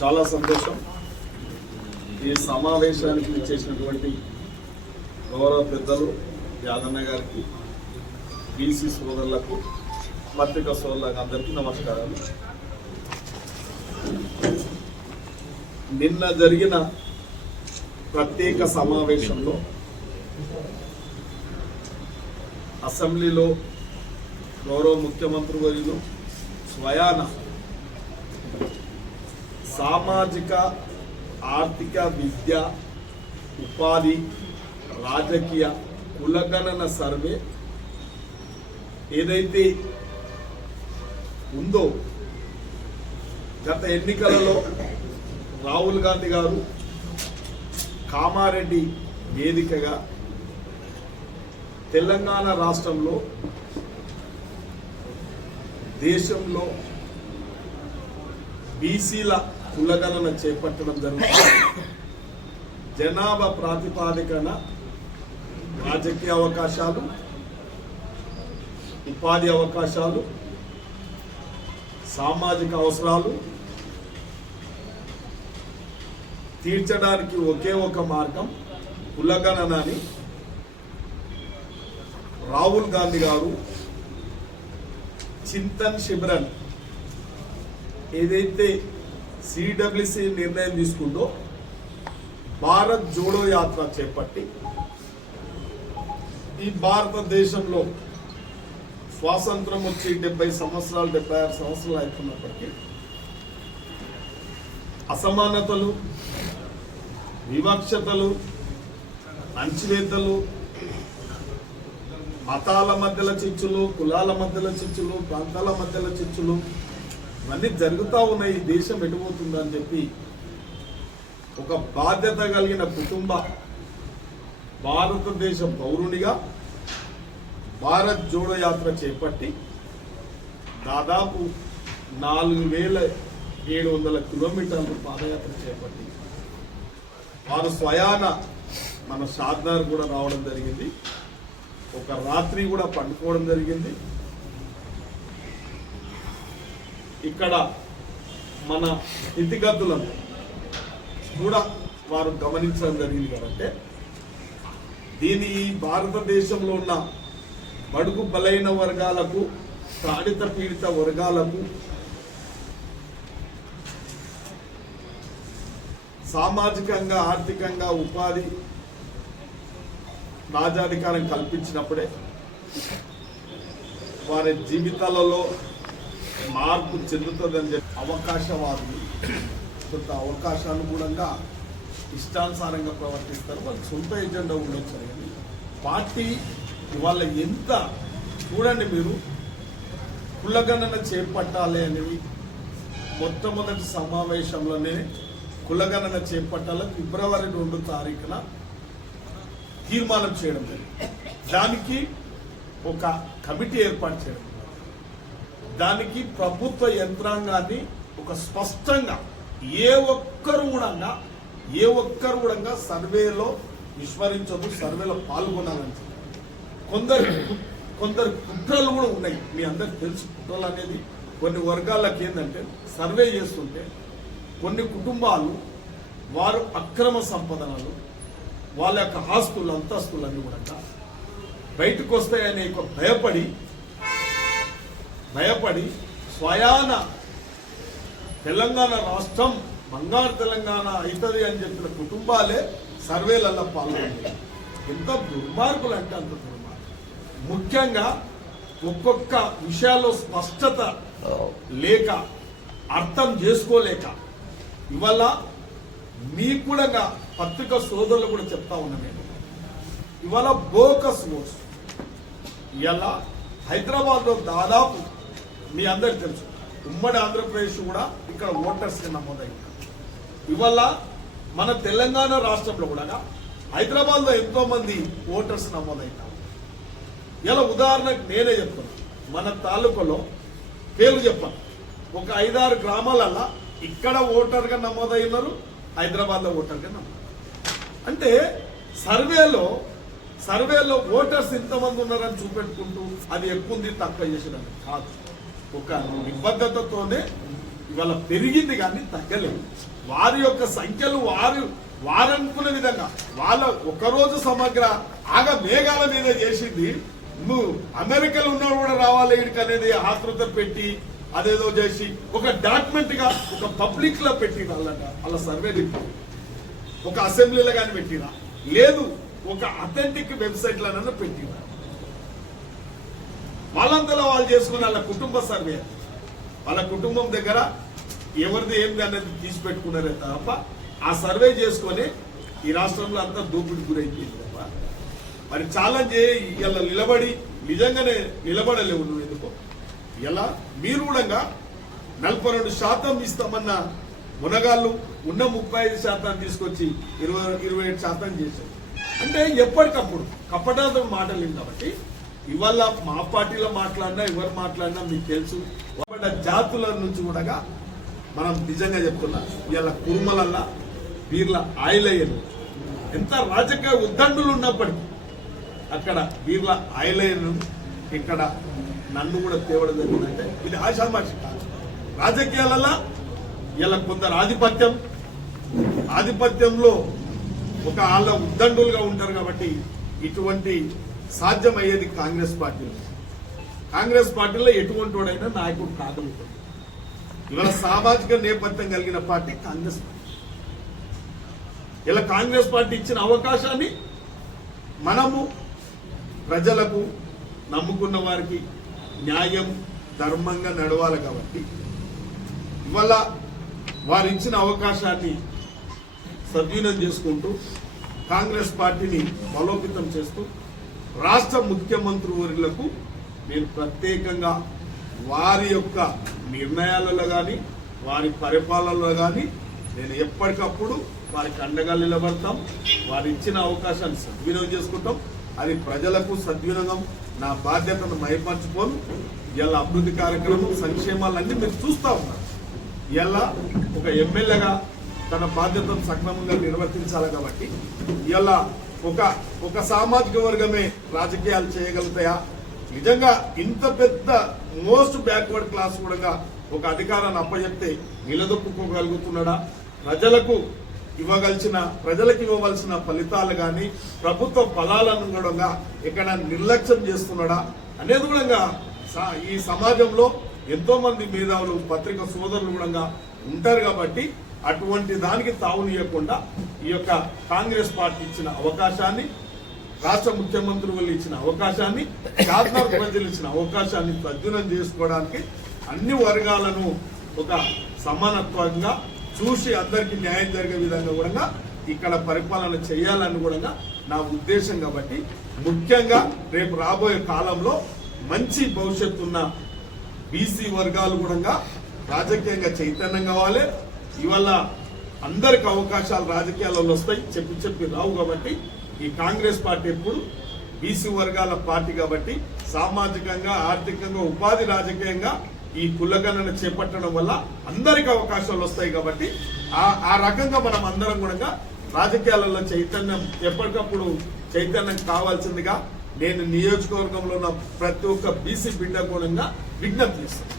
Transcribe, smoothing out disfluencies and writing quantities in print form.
చాలా సంతోషం. ఈ సమావేశానికి చేసినటువంటి గౌరవ పెద్దలు యాదన్న గారికి, బీసీ సోదరులకు, పత్రికా సోదరులకు అందరికీ నమస్కారాలు. నిన్న జరిగిన ప్రత్యేక సమావేశంలో అసెంబ్లీలో గౌరవ ముఖ్యమంత్రి వర్యులు స్వయాన సామాజిక, ఆర్థిక, విద్య, ఉపాధి, రాజకీయ కులగణన సర్వే ఏదైతే ఉందో గత ఎన్నికలలో రాహుల్ గాంధీ గారు కామారెడ్డి వేదికగా తెలంగాణ రాష్ట్రంలో దేశంలో బీసీల కులగణన చేపట్టడం జరుగుతుంది. జనాభా ప్రాతిపాదికన రాజకీయ అవకాశాలు, ఉపాధి అవకాశాలు, సామాజిక అవసరాలు తీర్చడానికి ఒకే ఒక మార్గం కులగణన అని రాహుల్ గాంధీ గారు చింతన్ శిబిరన్ ఏదైతే సిడబ్ల్యూసి నిర్ణయం తీసుకుందో భారత్ జోడో యాత్ర చేపట్టి ఈ భారతదేశంలో స్వాతంత్రం వచ్చి 76 సంవత్సరాలు అవుతున్నప్పటికీ అసమానతలు, వివక్షతలు, అణచివేతలు, మతాల మధ్యల చిచ్చులు, కులాల మధ్యల చిచ్చులు, ప్రాంతాల మధ్యల చిచ్చులు ఇవన్నీ జరుగుతూ ఉన్నాయి. ఈ దేశం ఎటుపోతుందని చెప్పి ఒక బాధ్యత కలిగిన కుటుంబ భారతదేశ పౌరునిగా భారత్ జోడో యాత్ర చేపట్టి దాదాపు 4700 కిలోమీటర్లు పాదయాత్ర చేపట్టి వారు స్వయాన మన షాద్నగర్ కూడా రావడం జరిగింది. ఒక రాత్రి కూడా పండుకోవడం జరిగింది. ఇక్కడ మన స్థితిగతులను కూడా వారు గమనించడం జరిగింది. కాబట్టి దీని ఈ భారతదేశంలో ఉన్న బడుగు బలైన వర్గాలకు, తాడిత పీడిత వర్గాలకు సామాజికంగా, ఆర్థికంగా, ఉపాధి, రాజాధికారం కల్పించినప్పుడే వారి జీవితాలలో మార్పు చెందుతుందని చెప్పి అవకాశవాదులు కొంత అవకాశానుగుణంగా ఇష్టానుసారంగా ప్రవర్తిస్తారు. వాళ్ళకి సొంత ఎజెండా ఉండొచ్చు. కానీ పార్టీ ఇవాళ ఎంత చూడండి, మీరు కులగణన చేపట్టాలి అనేది మొట్టమొదటి సమావేశంలోనే కులగణన చేపట్టాలి ఫిబ్రవరి 2 తారీఖున తీర్మానం చేయడం జరిగింది. దానికి ఒక కమిటీ ఏర్పాటు చేయడం, దానికి ప్రభుత్వ యంత్రాంగాన్ని ఒక స్పష్టంగా ఏ ఒక్కరు కూడా సర్వేలో విస్మరించదు, సర్వేలో పాల్గొనాలని చెప్పి కొందరు కుట్రలు కూడా ఉన్నాయి. మీ అందరికి తెలుసు కుట్రలు అనేది. కొన్ని వర్గాలకు ఏంటంటే సర్వే చేస్తుంటే కొన్ని కుటుంబాలు వారు అక్రమ సంపదనలు, వాళ్ళ యొక్క ఆస్తులు, అంతస్తులన్నీ కూడా బయటకు వస్తాయనే భయపడి స్వయాన తెలంగాణ రాష్ట్రం బంగారు తెలంగాణ అవుతుంది అని చెప్పిన కుటుంబాలే సర్వేలలో పాల్గొంటాయి. ఎంత దుర్మార్గులు అంటే అంత దుర్మార్గులు. ముఖ్యంగా ఒక్కొక్క విషయాల్లో స్పష్టత లేక, అర్థం చేసుకోలేక ఇవాళ మీకు కూడా పత్రికా సోదరులు కూడా చెప్తా ఉన్నా నేను, ఇవాళ బోకస్ ఓట్స్ ఇలా హైదరాబాద్లో దాదాపు మీ అందరికి తెలుసు, ఉమ్మడి ఆంధ్రప్రదేశ్ కూడా ఇక్కడ ఓటర్స్ నమోదైంది. ఇవాళ మన తెలంగాణ రాష్ట్రంలో కూడా హైదరాబాద్లో ఎంతో మంది ఓటర్స్ నమోదైనారు. ఇలా ఉదాహరణకు నేనే చెప్తాను, మన తాలూకాలో పేర్లు చెప్పాను, ఒక 5-6 గ్రామాలల్లో ఇక్కడ ఓటర్గా నమోదైనారు, హైదరాబాద్లో ఓటర్గా నమోదు. అంటే సర్వేలో ఓటర్స్ ఇంతమంది ఉన్నారని చూపెట్టుకుంటూ అది ఎక్కువ ఉంది తక్కువ చేసేదాన్ని కాదు. ఒక నిబద్ధతతోనే ఇవాళ పెరిగింది కానీ తగ్గలేదు. వారి యొక్క సంఖ్యలు వారనుకున్న విధంగా వాళ్ళ ఒకరోజు సమగ్ర మేఘాల మీద చేసింది. నువ్వు అమెరికాలో ఉన్నవాడు కూడా రావాలి ఇక్కడికి అనేది ఆతృత పెట్టి అదేదో చేసి ఒక డాక్యుమెంట్ గా ఒక పబ్లిక్ లో పెట్టిన అలా సర్వే రిపోర్ట్ ఒక అసెంబ్లీలో కానీ పెట్టినా లేదు, ఒక అథెంటిక్ వెబ్సైట్ లోనన్నా పెట్టినా వాళ్ళంతలో వాళ్ళు చేసుకుని వాళ్ళ కుటుంబ సర్వే, వాళ్ళ కుటుంబం దగ్గర ఎవరిది ఏంది అనేది తీసి పెట్టుకున్నారే తప్ప ఆ సర్వే చేసుకొని ఈ రాష్ట్రంలో అంతా దూపిడి గురైపోయింది తప్ప మరి ఛాలెంజ్ ఇలా నిలబడి నిజంగానే నిలబడలేవు. నువ్వు ఎందుకో ఇలా మీరు కూడా 42% ఇస్తామన్న మునగాళ్ళు ఉన్న 35% తీసుకొచ్చి 27% చేశారు. అంటే ఎప్పటికప్పుడు కపటాలతో మాటలు కాబట్టి ఇవాళ మా పార్టీలో మాట్లాడినా ఎవరు మాట్లాడినా మీకు తెలుసు. జాతుల నుంచి కూడా మనం నిజంగా చెప్తున్నా ఇలా కురుమలల్లా వీర్ల ఆయిలయ్యలు ఎంత రాజకీయ ఉద్దండులు ఉన్నప్పటికీ అక్కడ వీర్ల ఆయిలయ్యను ఇక్కడ నన్ను కూడా తేవడం జరిగిందంటే ఇది ఆశామాషి కాదు. రాజకీయాలలో ఇలా కొందరు ఆధిపత్యంలో ఒక వాళ్ళ ఉద్దండులుగా ఉంటారు కాబట్టి ఇటువంటి సాధ్యమయ్యేది కాంగ్రెస్ పార్టీలో ఎటువంటి వాడైనా నాయకుడు కాగలుగుతాడు. ఇవాళ సామాజిక నేపథ్యం కలిగిన పార్టీ కాంగ్రెస్ పార్టీ. ఇలా కాంగ్రెస్ పార్టీ ఇచ్చిన అవకాశాన్ని మనము ప్రజలకు నమ్ముకున్న వారికి న్యాయం ధర్మంగా నడవాలి కాబట్టి ఇవాళ వారు ఇచ్చిన అవకాశాన్ని సద్వినియోగం చేసుకుంటూ కాంగ్రెస్ పార్టీని బలోపేతం చేస్తూ రాష్ట్ర ముఖ్యమంత్రి వర్యులకు నేను ప్రత్యేకంగా వారి యొక్క నిర్ణయాలలో కానీ వారి పరిపాలనలో కానీ నేను ఎప్పటికప్పుడు వారికి అండగా నిలబడతాం. వారు ఇచ్చిన అవకాశాన్ని సద్వినియోగం చేసుకుంటాం. అది ప్రజలకు సద్వినియోగం నా బాధ్యతను మైపంచుకోను. ఇలా అభివృద్ధి కార్యక్రమం సంక్షేమాలన్నీ మీరు చూస్తూ ఉన్నారు. ఇలా ఒక ఎమ్మెల్యేగా తన బాధ్యతను సక్రమంగా నిర్వర్తించాలి కాబట్టి ఇలా ఒక సామాజిక వర్గమే రాజకీయాలు చేయగలుగుతాయా? నిజంగా ఇంత పెద్ద మోస్ట్ బ్యాక్వర్డ్ క్లాస్ కూడా ఒక అధికారాన్ని అప్పచెప్తే నిలదొక్కుకోగలుగుతున్నాడా? ప్రజలకు ఇవ్వవలసిన ఫలితాలు కానీ ప్రభుత్వ ఫలాలను కూడా ఇక్కడ నిర్లక్ష్యం చేస్తున్నాడా అనేది కూడా ఈ సమాజంలో ఎంతో మంది మేధావులు పత్రిక సోదరులు కూడా ఉంటారు కాబట్టి అటువంటి దానికి తావునియకుండా ఈ యొక్క కాంగ్రెస్ పార్టీ ఇచ్చిన అవకాశాన్ని, రాష్ట్ర ముఖ్యమంత్రి వాళ్ళు ఇచ్చిన అవకాశాన్ని, షాద్నగర్ ప్రజలు ఇచ్చిన అవకాశాన్ని సద్వినియోగం చేసుకోవడానికి అన్ని వర్గాలను ఒక సమానత్వంగా చూసి అందరికీ న్యాయం జరిగే విధంగా కూడా ఇక్కడ పరిపాలన చేయాలని కూడా నా ఉద్దేశం. కాబట్టి ముఖ్యంగా రేపు రాబోయే కాలంలో మంచి భవిష్యత్తు ఉన్న బీసీ వర్గాలు కూడా రాజకీయంగా చైతన్యం కావాలి. ఇవాళ అందరికి అవకాశాలు రాజకీయాలలో వస్తాయి, చెప్పి రావు. కాబట్టి ఈ కాంగ్రెస్ పార్టీ ఎప్పుడు బీసీ వర్గాల పార్టీ కాబట్టి సామాజికంగా ఆర్థికంగా ఉపాధి రాజకీయంగా ఈ కులగణన చేపట్టడం వల్ల అందరికి అవకాశాలు వస్తాయి. కాబట్టి ఆ రకంగా మనం అందరం కూడా రాజకీయాలలో చైతన్యం ఎప్పటికప్పుడు చైతన్యం కావాల్సిందిగా నేను నియోజకవర్గంలో ఉన్న ప్రతి ఒక్క బీసీ బిడ్డ కూడా విజ్ఞప్తి చేస్తాను.